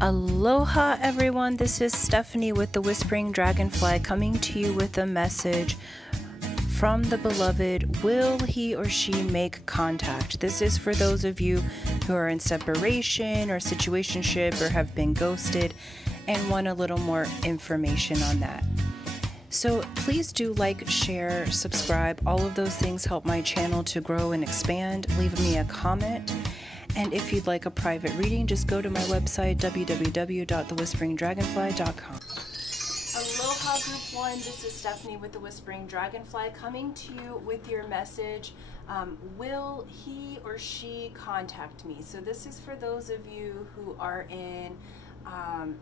Aloha everyone, this is Stephanie with the Whispering Dragonfly coming to you with a message from the beloved. Will he or she make contact? This is for those of you who are in separation or situationship or have been ghosted and want a little more information on that. So please do like, share, subscribe. All of those things help my channel to grow and expand. Leave me a comment. And if you'd like a private reading, just go to my website, www.thewhisperingdragonfly.com. Aloha Group 1, this is Stephanie with the Whispering Dragonfly coming to you with your message. Will he or she contact me? So this is for those of you who are in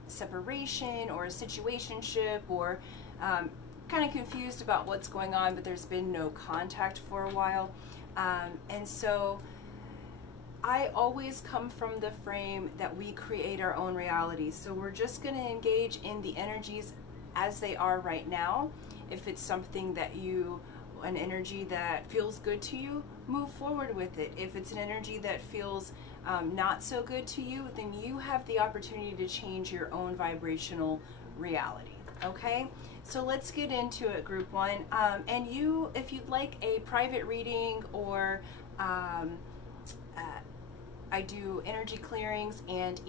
separation or a situationship or kind of confused about what's going on, but there's been no contact for a while. And so I always come from the frame that we create our own reality. So we're just going to engage in the energies as they are right now. If it's something that an energy that feels good to you, move forward with it. If it's an energy that feels not so good to you, then you have the opportunity to change your own vibrational reality. Okay? So let's get into it, Group 1. And you, if you'd like a private reading or I do energy clearings and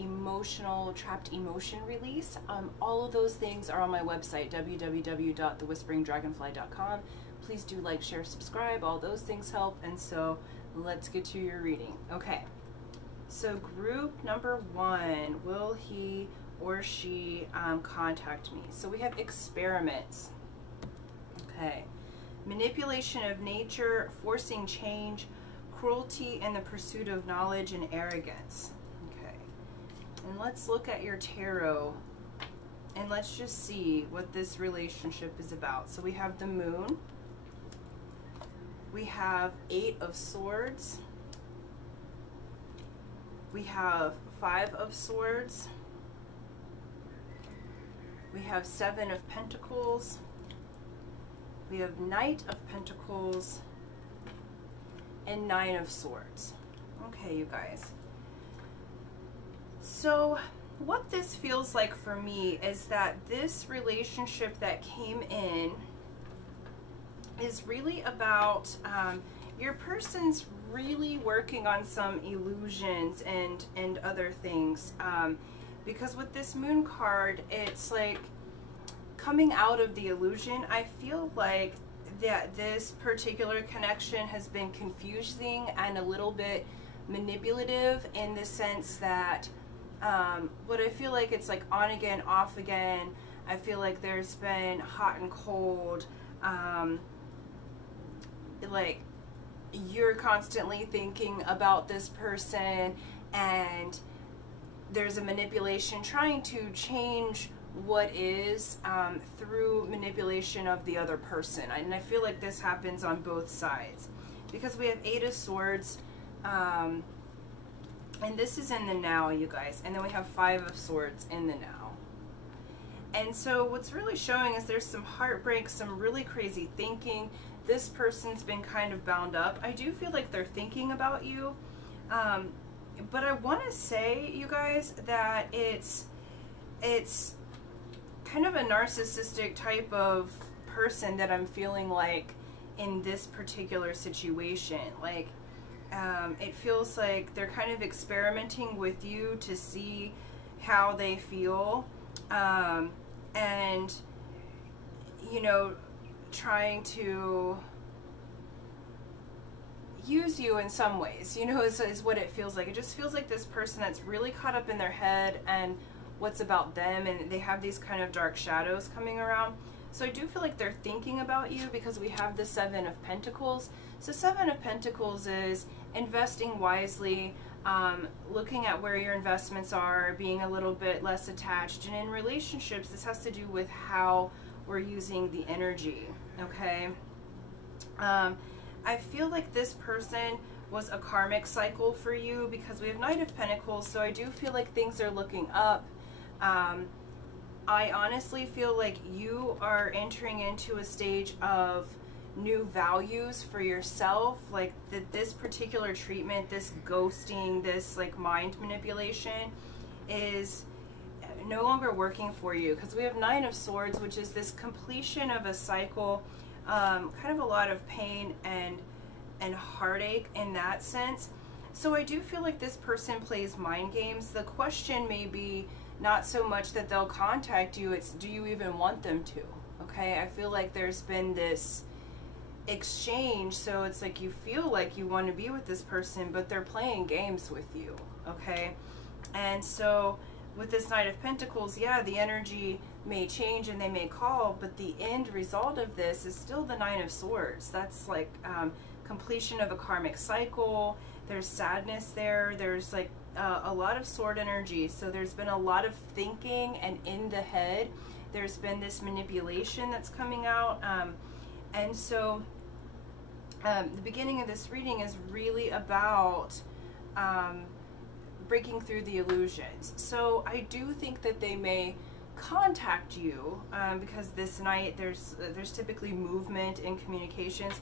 trapped emotion release. All of those things are on my website, www.thewhisperingdragonfly.com. Please do like, share, subscribe. All those things help. And so let's get to your reading. Okay. So group number 1, will he or she contact me? So we have experiments. Okay. Manipulation of nature, forcing change, cruelty and the pursuit of knowledge, and arrogance. Okay, and let's look at your tarot and let's just see what this relationship is about. So we have the Moon, we have 8 of Swords, we have 5 of Swords, we have 7 of Pentacles, we have Knight of Pentacles, and 9 of Swords. Okay, you guys. So what this feels like for me is that this relationship that came in is really about your person's really working on some illusions and other things. Because with this Moon card, it's like coming out of the illusion. I feel like that this particular connection has been confusing and a little bit manipulative, in the sense that what I feel like it's like on again, off again. I feel like there's been hot and cold, like you're constantly thinking about this person and there's a manipulation trying to change what is through manipulation of the other person. And I feel like this happens on both sides, because we have 8 of Swords, and this is in the now, you guys, and then we have 5 of Swords in the now. And so what's really showing is there's some heartbreak, some really crazy thinking. This person's been kind of bound up. I do feel like they're thinking about you, but I want to say, you guys, that it's kind of a narcissistic type of person that I'm feeling like in this particular situation. Like it feels like they're kind of experimenting with you to see how they feel, and you know, trying to use you in some ways, you know, is what it feels like. It just feels like this person that's really caught up in their head and what's about them, and they have these kind of dark shadows coming around. So I do feel like they're thinking about you, because we have the 7 of Pentacles. So 7 of Pentacles is investing wisely, looking at where your investments are, being a little bit less attached. And in relationships, this has to do with how we're using the energy. Okay, I feel like this person was a karmic cycle for you, because we have Knight of Pentacles. So I do feel like things are looking up. I honestly feel like you are entering into a stage of new values for yourself, like this particular treatment, this ghosting, this like mind manipulation is no longer working for you, because we have Nine of Swords, which is this completion of a cycle, kind of a lot of pain and heartache in that sense. So I do feel like this person plays mind games. The question may be not so much that they'll contact you, it's do you even want them to? Okay, I feel like there's been this exchange, so it's like you feel like you want to be with this person, but they're playing games with you, okay? And so with this Knight of Pentacles, yeah, the energy may change and they may call, but the end result of this is still the Nine of Swords. That's like completion of a karmic cycle. There's sadness there. There's like a lot of sword energy. So there's been a lot of thinking, and in the head, there's been this manipulation that's coming out. And so the beginning of this reading is really about breaking through the illusions. So I do think that they may contact you because this night there's typically movement in communications.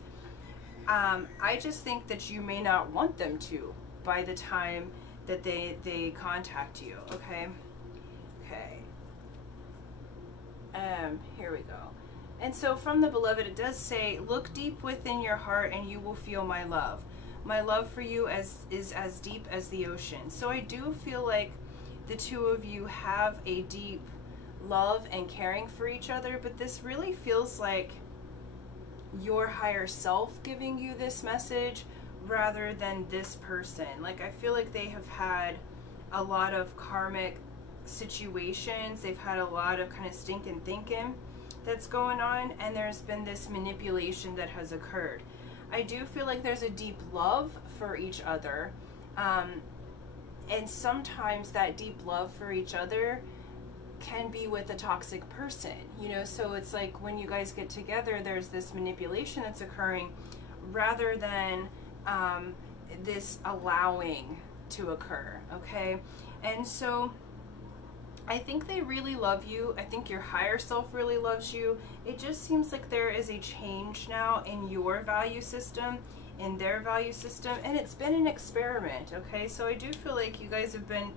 I just think that you may not want them to by the time that they contact you. Okay. Here we go. And so from the Beloved, it does say, look deep within your heart and you will feel my love. My love for you is as deep as the ocean. So I do feel like the two of you have a deep love and caring for each other, but this really feels like your higher self giving you this message rather than this person. Like, I feel like they have had a lot of karmic situations. They've had a lot of kind of stinking thinking that's going on, and there's been this manipulation that has occurred. I do feel like there's a deep love for each other, and sometimes that deep love for each other can be with a toxic person, you know. So it's like when you guys get together, there's this manipulation that's occurring rather than this allowing to occur, okay? And so I think they really love you. I think your higher self really loves you. It just seems like there is a change now in your value system, in their value system, and it's been an experiment, okay? So I do feel like you guys have been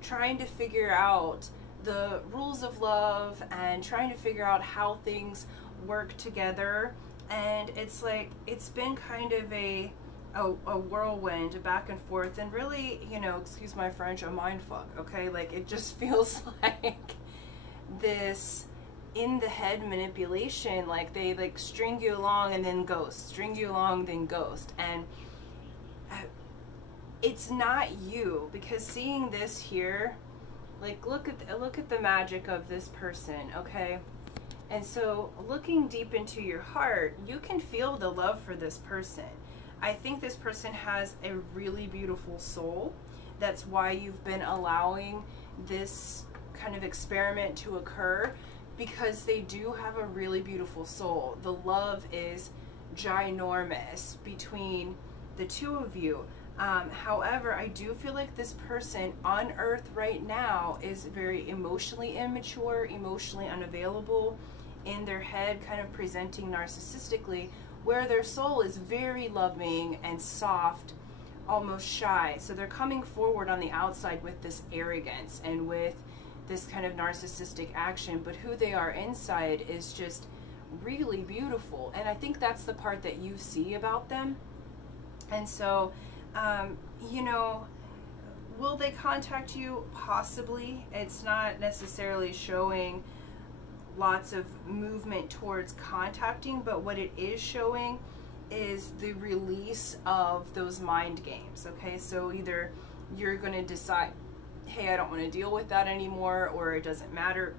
trying to figure out the rules of love and trying to figure out how things work together, and it's like it's been kind of a whirlwind back and forth, and really, you know, excuse my French, a mind fuck, okay? Like, it just feels like this in the head manipulation, like they like string you along and then ghost, string you along then ghost, and it's not you, because seeing this here, like, look at the magic of this person, okay? And so looking deep into your heart, you can feel the love for this person. I think this person has a really beautiful soul. That's why you've been allowing this kind of experiment to occur, because they do have a really beautiful soul. The love is ginormous between the two of you. However, I do feel like this person on earth right now is very emotionally immature, emotionally unavailable, in their head kind of presenting narcissistically, where their soul is very loving and soft, almost shy. So they're coming forward on the outside with this arrogance and with this kind of narcissistic action, but who they are inside is just really beautiful. And I think that's the part that you see about them. And so, you know, will they contact you? Possibly. It's not necessarily showing lots of movement towards contacting, but what it is showing is the release of those mind games, okay? So either you're going to decide, hey, I don't want to deal with that anymore, or it doesn't matter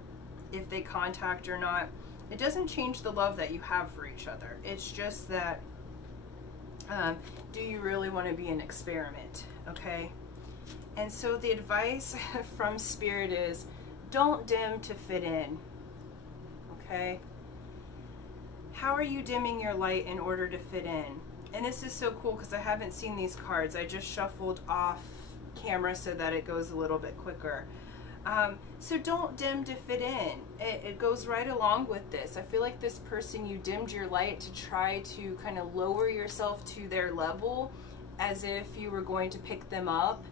if they contact or not. It doesn't change the love that you have for each other. It's just that, do you really want to be an experiment, okay? And so the advice from Spirit is, don't dim to fit in. Okay, how are you dimming your light in order to fit in? And this is so cool because I haven't seen these cards. I just shuffled off camera so that it goes a little bit quicker. So don't dim to fit in. It goes right along with this. I feel like this person, you dimmed your light to try to kind of lower yourself to their level, as if you were going to pick them up.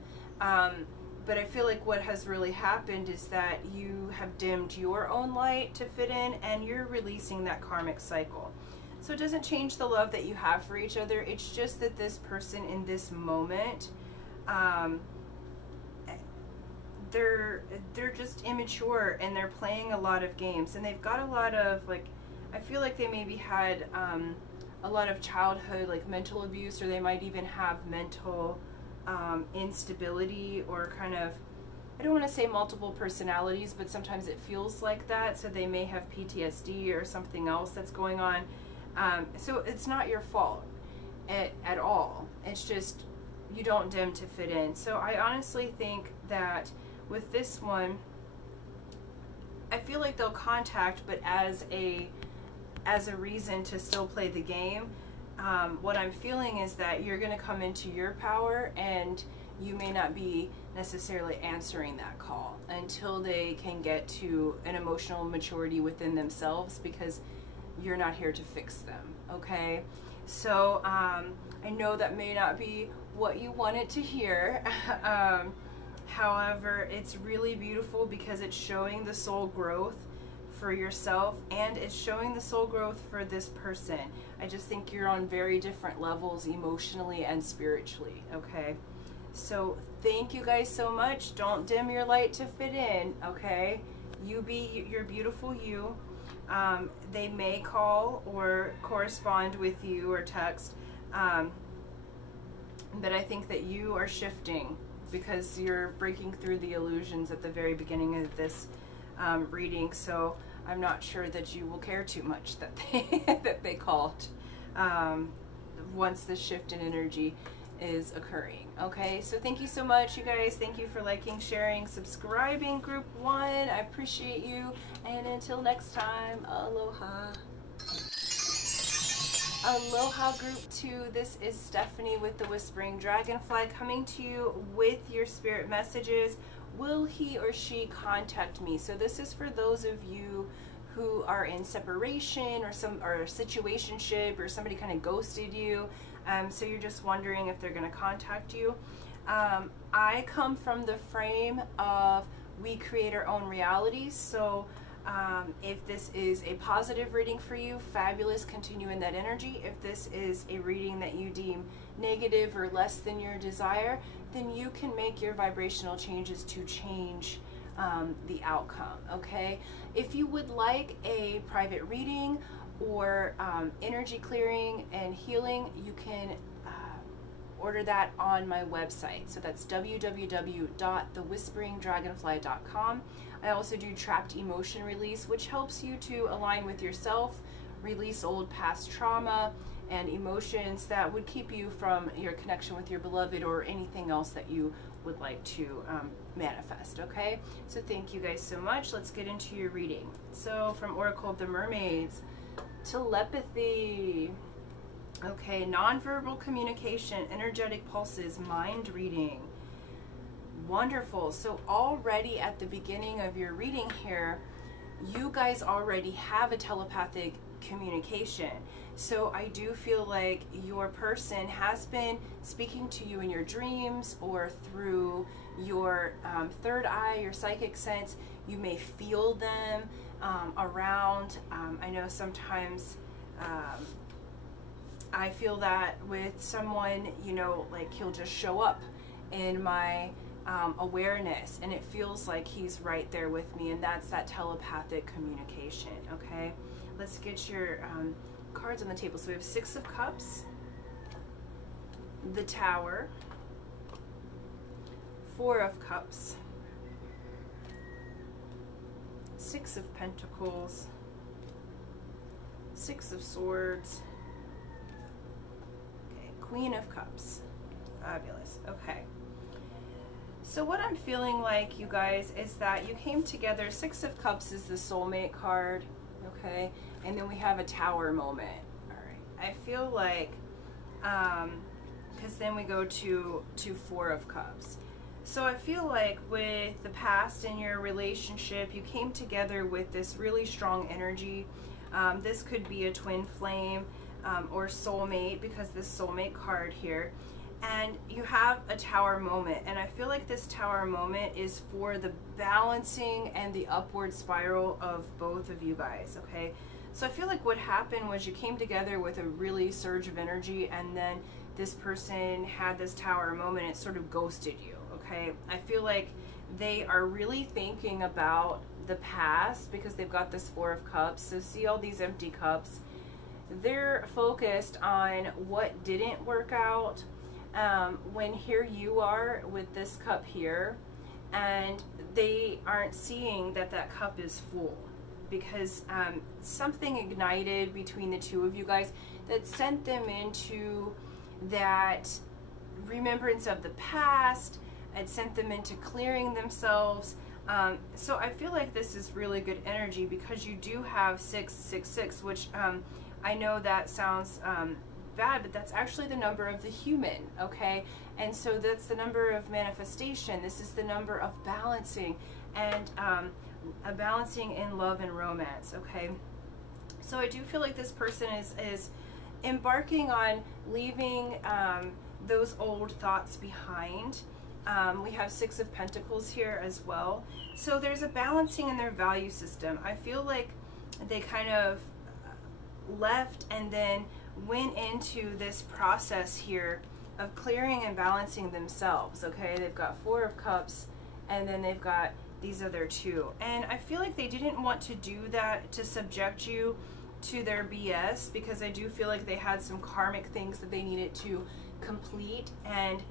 But I feel like what has really happened is that you have dimmed your own light to fit in, and you're releasing that karmic cycle. So it doesn't change the love that you have for each other. It's just that this person in this moment, they're just immature, and they're playing a lot of games, and they've got a lot of, like, I feel like they maybe had a lot of childhood, like, mental abuse, or they might even have mental instability, or kind of, I don't want to say multiple personalities, but sometimes it feels like that. So they may have PTSD or something else that's going on. So it's not your fault at all. It's just you don't dim to fit in. So I honestly think that with this one, I feel like they'll contact, but as a reason to still play the game. What I'm feeling is that you're going to come into your power, and you may not be necessarily answering that call until they can get to an emotional maturity within themselves, because you're not here to fix them, okay? So I know that may not be what you wanted to hear. However, it's really beautiful because it's showing the soul growth for yourself, and it's showing the soul growth for this person. I just think you're on very different levels emotionally and spiritually, okay? So thank you guys so much. Don't dim your light to fit in, okay? You be your beautiful you. They may call or correspond with you or text, but I think that you are shifting because you're breaking through the illusions at the very beginning of this reading. So I'm not sure that you will care too much that they that they called once the shift in energy is occurring. Okay, so thank you so much, you guys. Thank you for liking, sharing, subscribing, group 1. I appreciate you, and until next time, aloha. Aloha, group 2. This is Stephanie with the Whispering Dragonfly, coming to you with your spirit messages. Will he or she contact me? So this is for those of you who are in separation or situationship, or somebody kind of ghosted you. So you're just wondering if they're going to contact you. I come from the frame of we create our own realities. So if this is a positive reading for you, fabulous, continue in that energy. If this is a reading that you deem negative or less than your desire, then you can make your vibrational changes to change the outcome, okay? If you would like a private reading or energy clearing and healing, you can order that on my website. So that's www.thewhisperingdragonfly.com. I also do trapped emotion release, which helps you to align with yourself, release old past trauma and emotions that would keep you from your connection with your beloved or anything else that you would like to manifest, okay? So thank you guys so much. Let's get into your reading. So from Oracle of the Mermaids, telepathy. Okay, nonverbal communication, energetic pulses, mind reading. Wonderful. So already at the beginning of your reading here, you guys already have a telepathic communication. So I do feel like your person has been speaking to you in your dreams or through your third eye, your psychic sense. You may feel them around. I know sometimes I feel that with someone, you know, like he'll just show up in my awareness, and it feels like he's right there with me, and that's that telepathic communication, okay? Let's get your cards on the table. So we have 6 of Cups, the Tower, 4 of Cups, 6 of Pentacles, 6 of Swords, okay, Queen of Cups. Fabulous. Okay. So what I'm feeling like, you guys, is that you came together. 6 of Cups is the soulmate card, okay? And then we have a Tower moment. All right. I feel like, because then we go to 4 of Cups. So I feel like with the past in your relationship, you came together with this really strong energy. This could be a twin flame or soulmate, because this soulmate card here. and you have a tower moment, and I feel like this tower moment is for the balancing and the upward spiral of both of you guys, okay? So I feel like what happened was you came together with a really surge of energy, and then this person had this tower moment. It sort of ghosted you, okay? I feel like they are really thinking about the past because they've got this Four of Cups. So see all these empty cups. They're focused on what didn't work out, when here you are with this cup here, and they aren't seeing that that cup is full, because something ignited between the two of you guys that sent them into that remembrance of the past. It sent them into clearing themselves. So I feel like this is really good energy because you do have 666, which I know that sounds bad, but that's actually the number of the human, okay? And so that's the number of manifestation. This is the number of balancing, and a balancing in love and romance, okay? So I do feel like this person is embarking on leaving those old thoughts behind. We have Six of Pentacles here as well. So there's a balancing in their value system. I feel like they kind of left and then went into this process here of clearing and balancing themselves, okay? They've got Four of Cups, and then they've got these other two. And I feel like they didn't want to do that to subject you to their BS, because I do feel like they had some karmic things that they needed to complete, and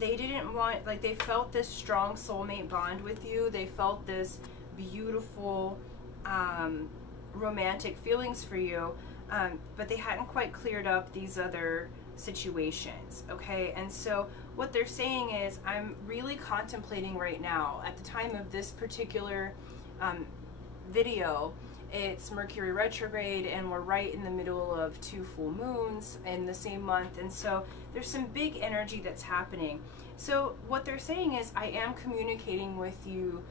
they didn't want, like, they felt this strong soulmate bond with you. They felt this beautiful romantic feelings for you, but they hadn't quite cleared up these other situations, okay? And so what they're saying is, I'm really contemplating right now, at the time of this particular video, it's Mercury retrograde, and we're right in the middle of 2 full moons in the same month, and so there's some big energy that's happening. So what they're saying is, I am communicating with you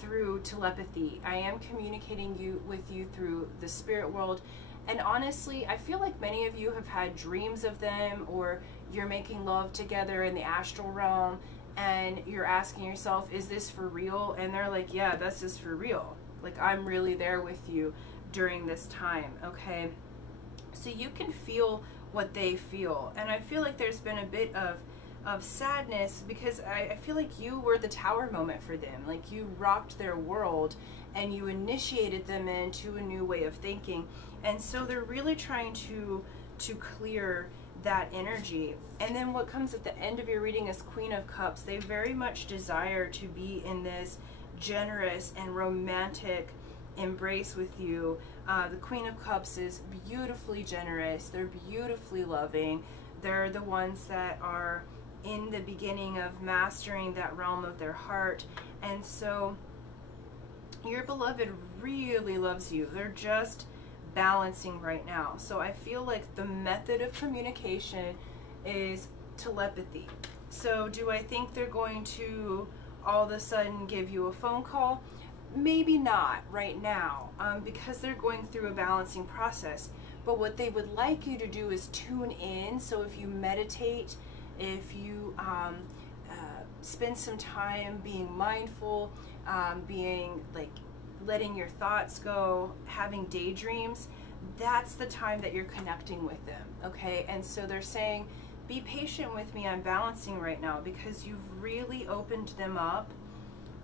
through telepathy. I am communicating with you through the spirit world. And honestly, I feel like many of you have had dreams of them, or you're making love together in the astral realm, and you're asking yourself, is this for real? And they're like, yeah, this is for real. Like, I'm really there with you during this time, okay? So you can feel what they feel. And I feel like there's been a bit of sadness, because I feel like you were the tower moment for them. Like, you rocked their world, and you initiated them into a new way of thinking. And so they're really trying to clear that energy. And then what comes at the end of your reading is Queen of Cups. They very much desire to be in this generous and romantic embrace with you. The Queen of Cups is beautifully generous. They're beautifully loving. They're the ones that are in the beginning of mastering that realm of their heart. And so your beloved really loves you. They're just balancing right now. So I feel like the method of communication is telepathy. So do I think they're going to all of a sudden give you a phone call? Maybe not right now, because they're going through a balancing process. But what they would like you to do is tune in. So if you meditate, if you spend some time being mindful, being like letting your thoughts go, having daydreams, that's the time that you're connecting with them, okay? And so they're saying, be patient with me, I'm balancing right now, because you've really opened them up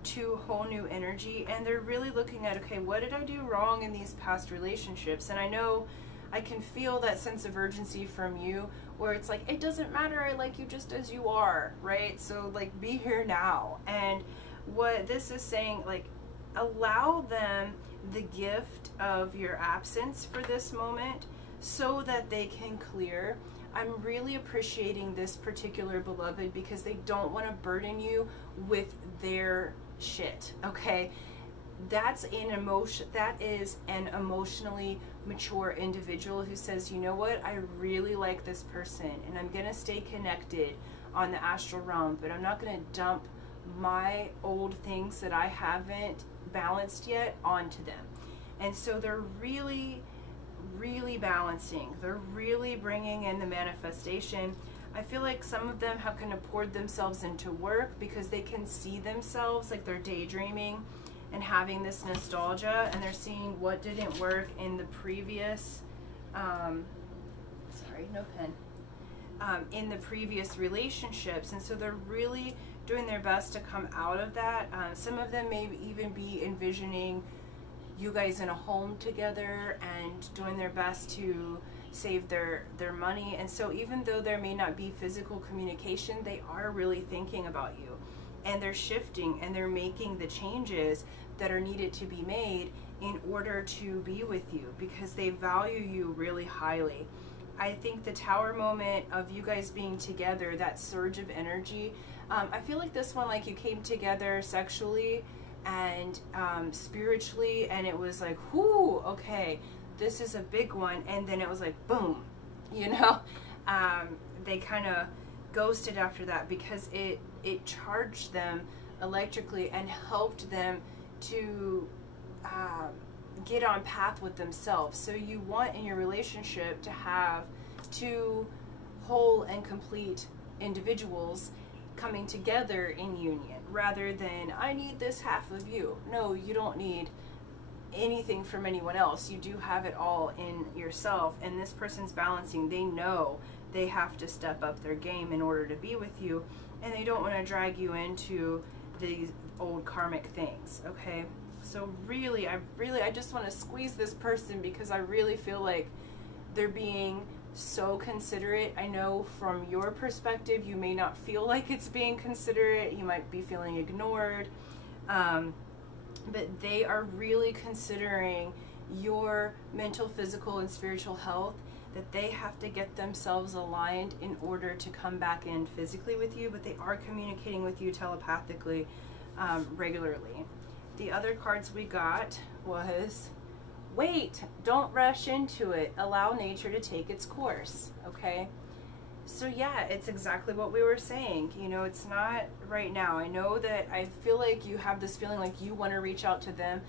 to whole new energy, and they're really looking at, okay, what did I do wrong in these past relationships? And I know I can feel that sense of urgency from you, where it's like, it doesn't matter, I like you just as you are, right? So like, be here now. And what this is saying, like, allow them the gift of your absence for this moment so that they can clear. I'm really appreciating this particular beloved, because they don't want to burden you with their shit, okay? That's an emotion, that is an emotionally mature individual who says, you know what, I really like this person, and I'm gonna stay connected on the astral realm, but I'm not gonna dump my old things that I haven't balanced yet onto them. And so they're really balancing. They're really bringing in the manifestation. I feel like some of them have kind of poured themselves into work because they can see themselves, like they're daydreaming and having this nostalgia, and they're seeing what didn't work in the previous, sorry, no pen, in the previous relationships. And so they're really doing their best to come out of that. Some of them may even be envisioning you guys in a home together and doing their best to save their money. And so even though there may not be physical communication, they are really thinking about you, and they're shifting and they're making the changes that are needed to be made in order to be with you, because they value you really highly. I think the tower moment of you guys being together, that surge of energy, I feel like this one, like you came together sexually and spiritually, and it was like, whoo, okay, this is a big one. And then it was like, boom, you know. They kind of ghosted after that because it charged them electrically and helped them to get on path with themselves. So you want in your relationship to have two whole and complete individuals coming together in union, rather than I need this half of you. No, you don't need anything from anyone else. You do have it all in yourself, and this person's balancing. They know they have to step up their game in order to be with you, and they don't want to drag you into these old karmic things. Okay, so really I just want to squeeze this person because I really feel like they're being so considerate. I know from your perspective you may not feel like it's being considerate, you might be feeling ignored, but they are really considering your mental, physical, and spiritual health, that they have to get themselves aligned in order to come back in physically with you, but they are communicating with you telepathically regularly. The other cards we got was, wait, don't rush into it, allow nature to take its course. Okay, so yeah, it's exactly what we were saying. You know, it's not right now. I know that I feel like you have this feeling like you want to reach out to them.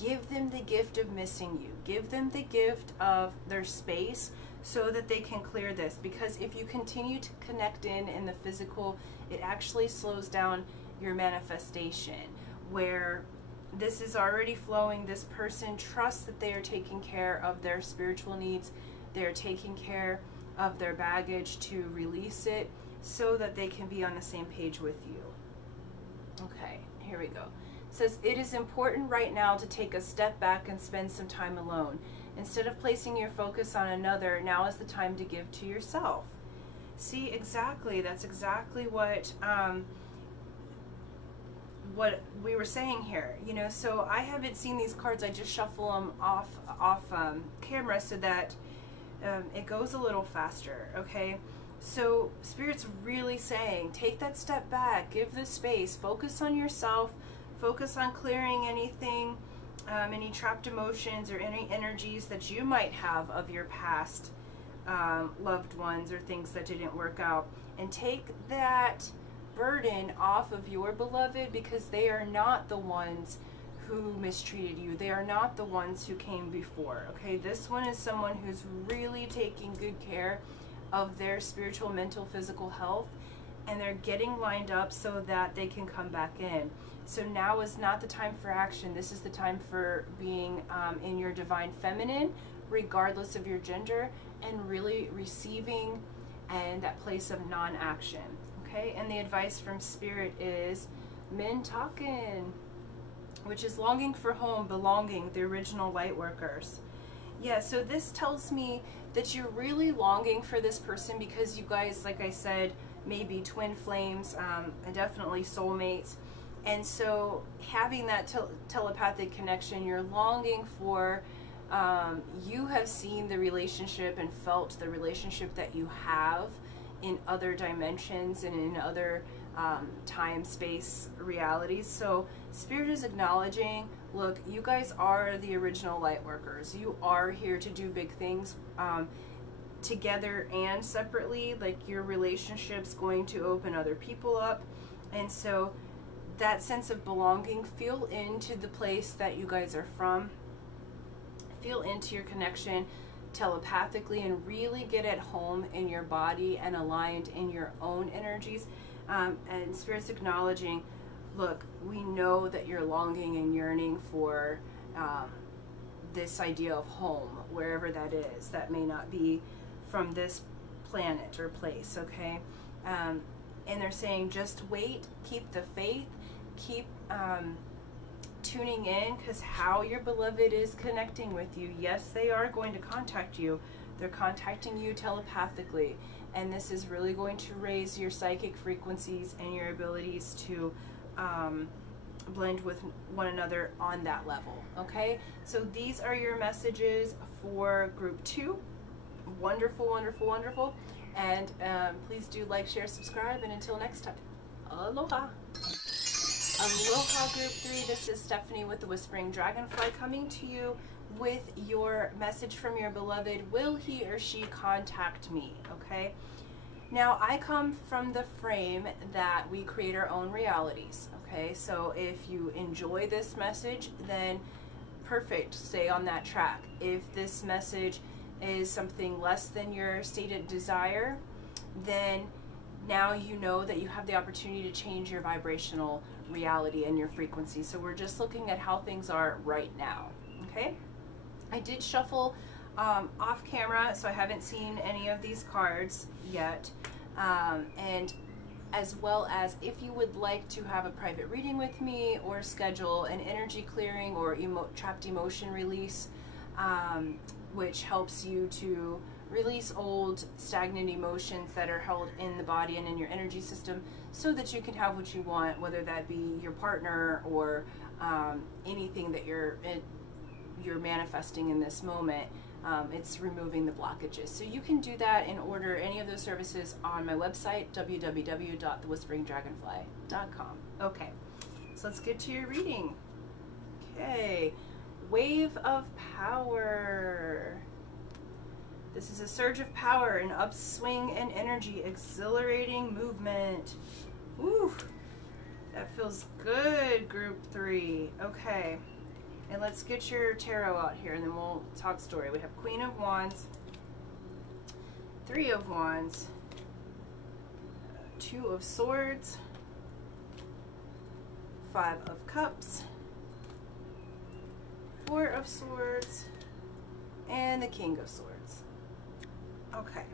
Give them the gift of missing you. Give them the gift of their space so that they can clear this, because if you continue to connect in the physical, it actually slows down your manifestation, where this is already flowing. This person trusts that they are taking care of their spiritual needs. They're taking care of their baggage to release it so that they can be on the same page with you. Okay, here we go. It says, it is important right now to take a step back and spend some time alone. Instead of placing your focus on another, now is the time to give to yourself. See, exactly. That's exactly what we were saying here. You know, so I haven't seen these cards. I just shuffle them off camera so that it goes a little faster. Okay, so Spirit's really saying, take that step back, give the space, focus on yourself, focus on clearing anything, any trapped emotions or any energies that you might have of your past loved ones or things that didn't work out, and take that burden off of your beloved, because they are not the ones who mistreated you. They are not the ones who came before. Okay, this one is someone who's really taking good care of their spiritual, mental, physical health, and they're getting lined up so that they can come back in. So now is not the time for action. This is the time for being in your divine feminine, regardless of your gender, and really receiving and that place of non-action. Okay, and the advice from Spirit is men talking, which is longing for home, belonging, the original light workers. Yeah, so this tells me that you're really longing for this person because you guys, like I said, may be twin flames, and definitely soulmates. And so having that telepathic connection, you're longing for, you have seen the relationship and felt the relationship that you have in other dimensions and in other time, space, realities. So Spirit is acknowledging, look, you guys are the original light workers. You are here to do big things together and separately. Like, your relationship's going to open other people up. And so that sense of belonging, feel into the place that you guys are from. Feel into your connection telepathically and really get at home in your body and aligned in your own energies. And Spirit's acknowledging, look, we know that you're longing and yearning for this idea of home, wherever that is. That may not be from this planet or place, okay? And they're saying, just wait, keep the faith, keep tuning in, because how your beloved is connecting with you. Yes, they are going to contact you. They're contacting you telepathically, and this is really going to raise your psychic frequencies and your abilities to blend with one another on that level, okay? So these are your messages for group 2. Wonderful, wonderful, wonderful. And please do like, share, subscribe, and until next time, aloha. Aloha group 3, this is Stephanie with the Whispering Dragonfly coming to you with your message from your beloved. Will he or she contact me? Okay. Now I come from the frame that we create our own realities. Okay, so if you enjoy this message, then perfect, stay on that track. If this message is something less than your stated desire, then now you know that you have the opportunity to change your vibrational reality and your frequency. So we're just looking at how things are right now, okay? I did shuffle off camera, so I haven't seen any of these cards yet. And as well as if you would like to have a private reading with me or schedule an energy clearing or trapped emotion release, which helps you to release old stagnant emotions that are held in the body and in your energy system so that you can have what you want, whether that be your partner or anything that you're manifesting in this moment. It's removing the blockages. So you can do that and order any of those services on my website, www.thewhisperingdragonfly.com. Okay, so let's get to your reading. Okay, Wave of Power. This is a surge of power, an upswing in energy, exhilarating movement. Woo, that feels good, group 3. Okay. And let's get your tarot out here and then we'll talk story. We have Queen of Wands, 3 of Wands, 2 of Swords, 5 of Cups, 4 of Swords, and the King of Swords. Okay.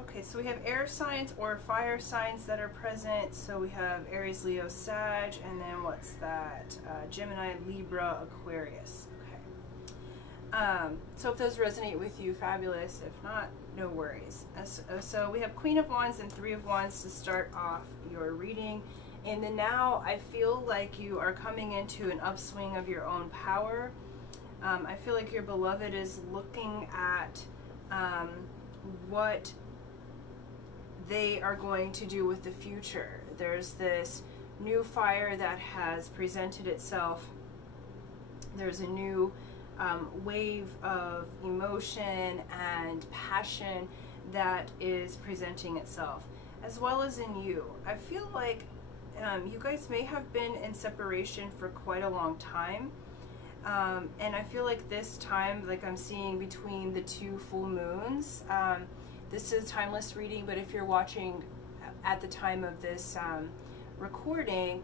Okay, so we have air signs or fire signs that are present. So we have Aries, Leo, Sag, and then what's that? Gemini, Libra, Aquarius. Okay. So if those resonate with you, fabulous. If not, no worries. So we have Queen of Wands and 3 of Wands to start off your reading. In the now, I feel like you are coming into an upswing of your own power. I feel like your beloved is looking at what they are going to do with the future. There's this new fire that has presented itself. There's a new wave of emotion and passion that is presenting itself, as well as in you. I feel like you guys may have been in separation for quite a long time. And I feel like this time, like I'm seeing between the 2 full moons, this is timeless reading, but if you're watching at the time of this recording,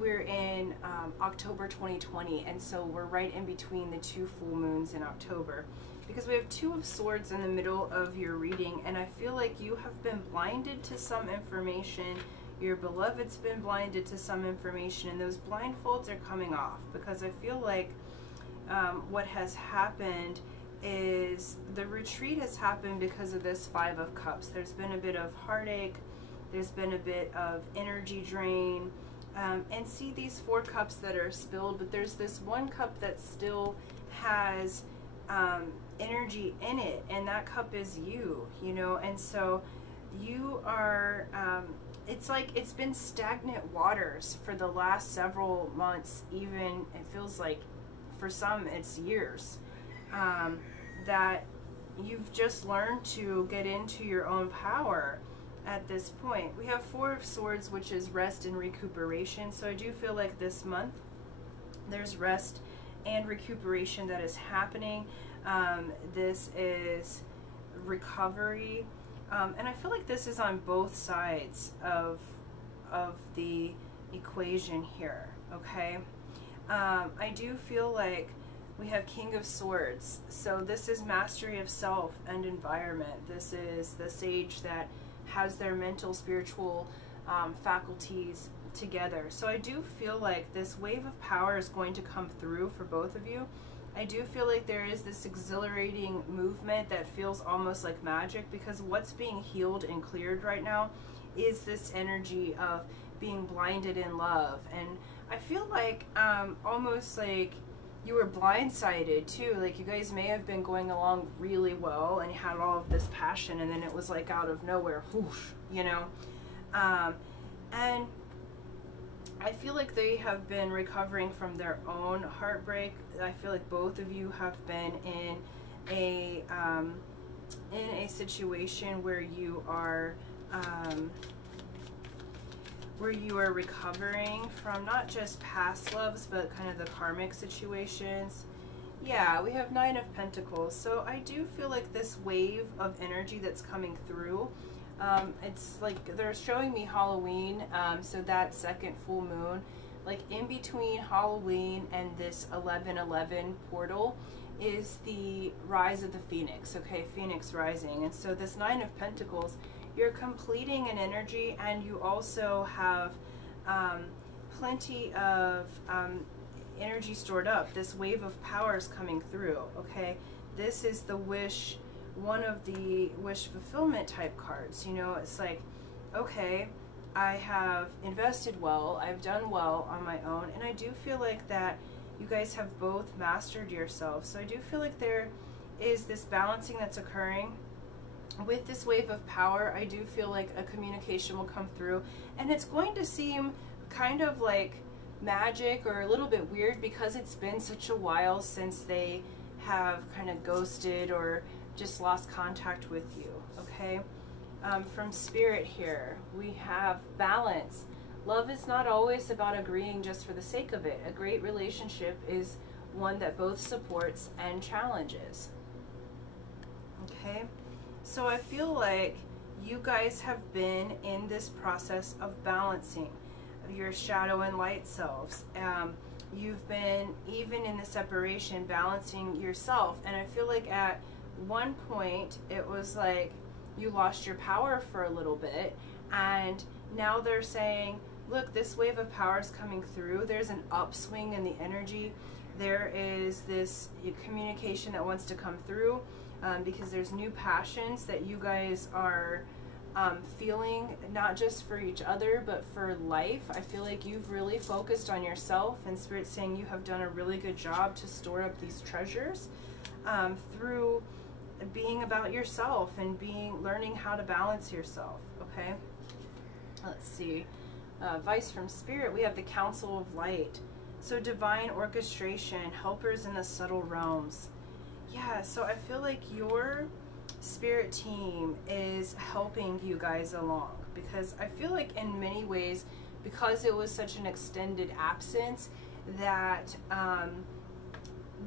we're in October 2020, and so we're right in between the 2 full moons in October, because we have 2 of Swords in the middle of your reading, and I feel like you have been blinded to some information. Your beloved's been blinded to some information, and those blindfolds are coming off, because I feel like what has happened is the retreat has happened because of this 5 of Cups. There's been a bit of heartache, there's been a bit of energy drain, and see these 4 cups that are spilled, but there's this 1 cup that still has energy in it, and that cup is you, you know. And so you are it's like it's been stagnant waters for the last several months, even it feels like for some it's years, that you've just learned to get into your own power. at this point. We have Four of Swords, which is rest and recuperation. So I do feel like this month there's rest and recuperation that is happening. This is recovery. And I feel like this is on both sides of the equation here, okay? I do feel like we have King of Swords. So this is mastery of self and environment. This is the sage that has their mental, spiritual faculties together. So I do feel like this wave of power is going to come through for both of you. I do feel like there is this exhilarating movement that feels almost like magic, because what's being healed and cleared right now is this energy of being blinded in love. And I feel like almost like you were blindsided too. Like you guys may have been going along really well and you had all of this passion, and then it was like out of nowhere, whoosh, you know. And I feel like they have been recovering from their own heartbreak. I feel like both of you have been in a situation where you are recovering from not just past loves, but kind of the karmic situations. Yeah, we have Nine of Pentacles. So I do feel like this wave of energy that's coming through, it's like they're showing me Halloween, so that second full moon, like in between Halloween and this 11/11 portal is the rise of the Phoenix, okay, Phoenix rising. And so this Nine of Pentacles, you're completing an energy, and you also have plenty of energy stored up. This wave of power is coming through, okay? This is the wish, one of the wish fulfillment type cards. You know, it's like, okay, I have invested well, I've done well on my own, and I do feel like that you guys have both mastered yourself. So I do feel like there is this balancing that's occurring. With this wave of power, I do feel like a communication will come through, and it's going to seem kind of like magic or a little bit weird because it's been such a while since they have kind of ghosted or just lost contact with you, okay? From Spirit here, we have balance. Love is not always about agreeing just for the sake of it. A great relationship is one that both supports and challenges, okay? So I feel like you guys have been in this process of balancing your shadow and light selves. You've been, even in the separation, balancing yourself. And I feel like at one point it was like you lost your power for a little bit, and now they're saying, look, this wave of power is coming through. There's an upswing in the energy. There is this communication that wants to come through. Because there's new passions that you guys are feeling, not just for each other, but for life. I feel like you've really focused on yourself, and Spirit's saying you have done a really good job to store up these treasures through being about yourself and learning how to balance yourself, okay? Let's see. Advice from Spirit, we have the Council of Light. So divine orchestration, helpers in the subtle realms. Yeah, so I feel like your spirit team is helping you guys along, because I feel like in many ways, because it was such an extended absence, that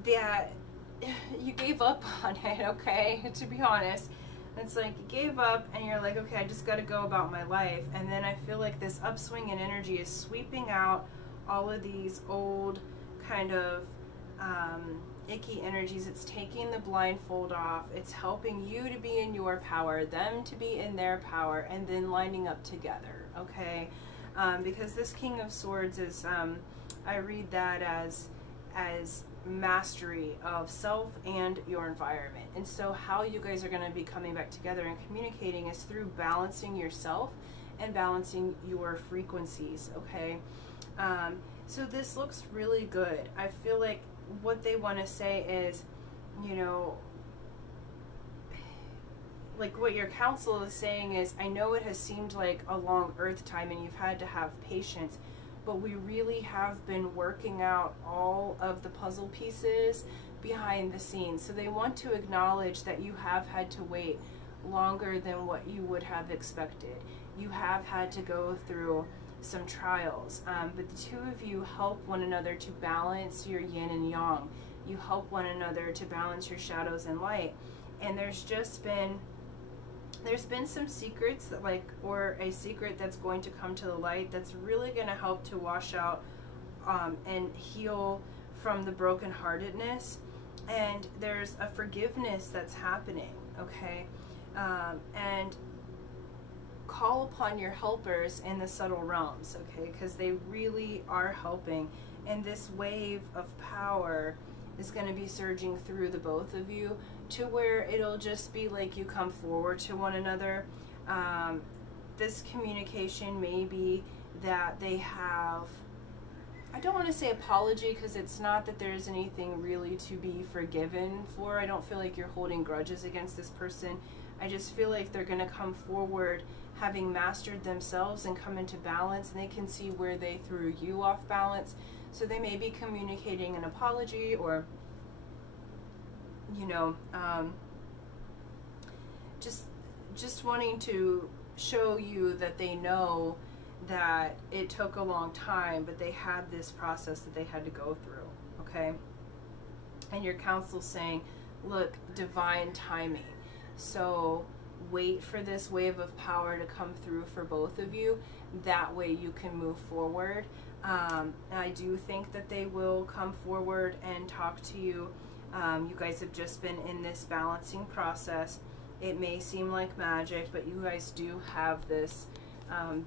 that you gave up on it, okay, to be honest. It's like you gave up and you're like, okay, I just got to go about my life. And then I feel like this upswing in energy is sweeping out all of these old kind of icky energies. It's taking the blindfold off. It's helping you to be in your power, them to be in their power, and then lining up together, okay? Because this King of Swords is, I read that as mastery of self and your environment. And so how you guys are going to be coming back together and communicating is through balancing yourself and balancing your frequencies, okay? So this looks really good. I feel like what they want to say is, you know, like what your counsel is saying is, I know it has seemed like a long earth time and you've had to have patience, but we really have been working out all of the puzzle pieces behind the scenes. So they want to acknowledge that you have had to wait longer than what you would have expected. You have had to go through some trials, but the two of you help one another to balance your yin and yang. You help one another to balance your shadows and light. And there's been some secrets that, like, or a secret that's going to come to the light that's really going to help to wash out and heal from the brokenheartedness. And there's a forgiveness that's happening, okay? And call upon your helpers in the subtle realms, okay? Because they really are helping. And this wave of power is going to be surging through the both of you, to where it'll just be like you come forward to one another. This communication may be that they have, I don't want to say apology, because it's not that there's anything really to be forgiven for. I don't feel like you're holding grudges against this person. I just feel like they're going to come forward having mastered themselves and come into balance, and they can see where they threw you off balance. So they may be communicating an apology, or, you know, just wanting to show you that they know that it took a long time, but they had this process that they had to go through, okay? And your counsel's saying, look, divine timing. So wait for this wave of power to come through for both of you. That way you can move forward. I do think that they will come forward and talk to you. You guys have just been in this balancing process. It may seem like magic, but you guys do have this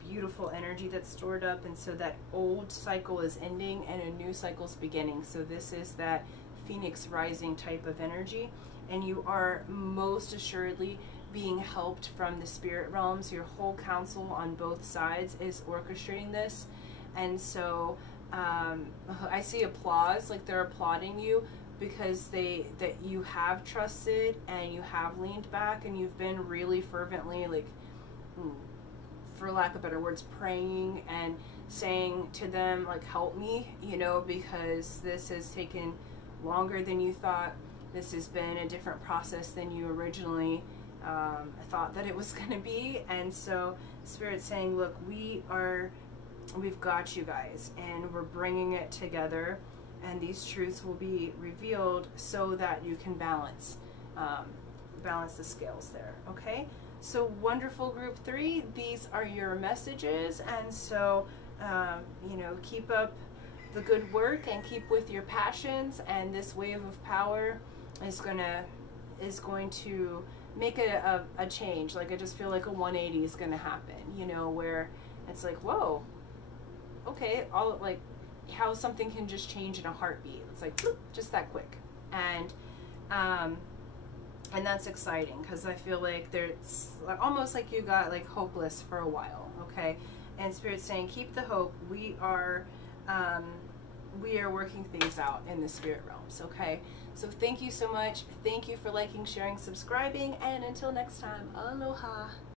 beautiful energy that's stored up, and so that old cycle is ending and a new cycle is beginning. So this is that phoenix rising type of energy, and you are most assuredly being helped from the spirit realms. Your whole council on both sides is orchestrating this. And so I see applause, like they're applauding you, because that you have trusted and you have leaned back, and you've been really fervently, like, for lack of better words, praying and saying to them, like, help me, you know, because this has taken longer than you thought. This has been a different process than you originally thought that it was going to be. And so Spirit's saying, look, we've got you guys, and we're bringing it together, and these truths will be revealed so that you can balance the scales there, okay? So wonderful, group 3, these are your messages. And so you know, keep up the good work and keep with your passions, and this wave of power is going to make a change. Like, I just feel like a 180 is going to happen, you know, where it's like, whoa, okay, all, like, how something can just change in a heartbeat. It's like, whoop, just that quick. And that's exciting, because I feel like there's almost like you got, like, hopeless for a while, okay? And Spirit's saying, keep the hope. We are working things out in the spirit realms, okay? So thank you so much. Thank you for liking, sharing, subscribing, and until next time, aloha.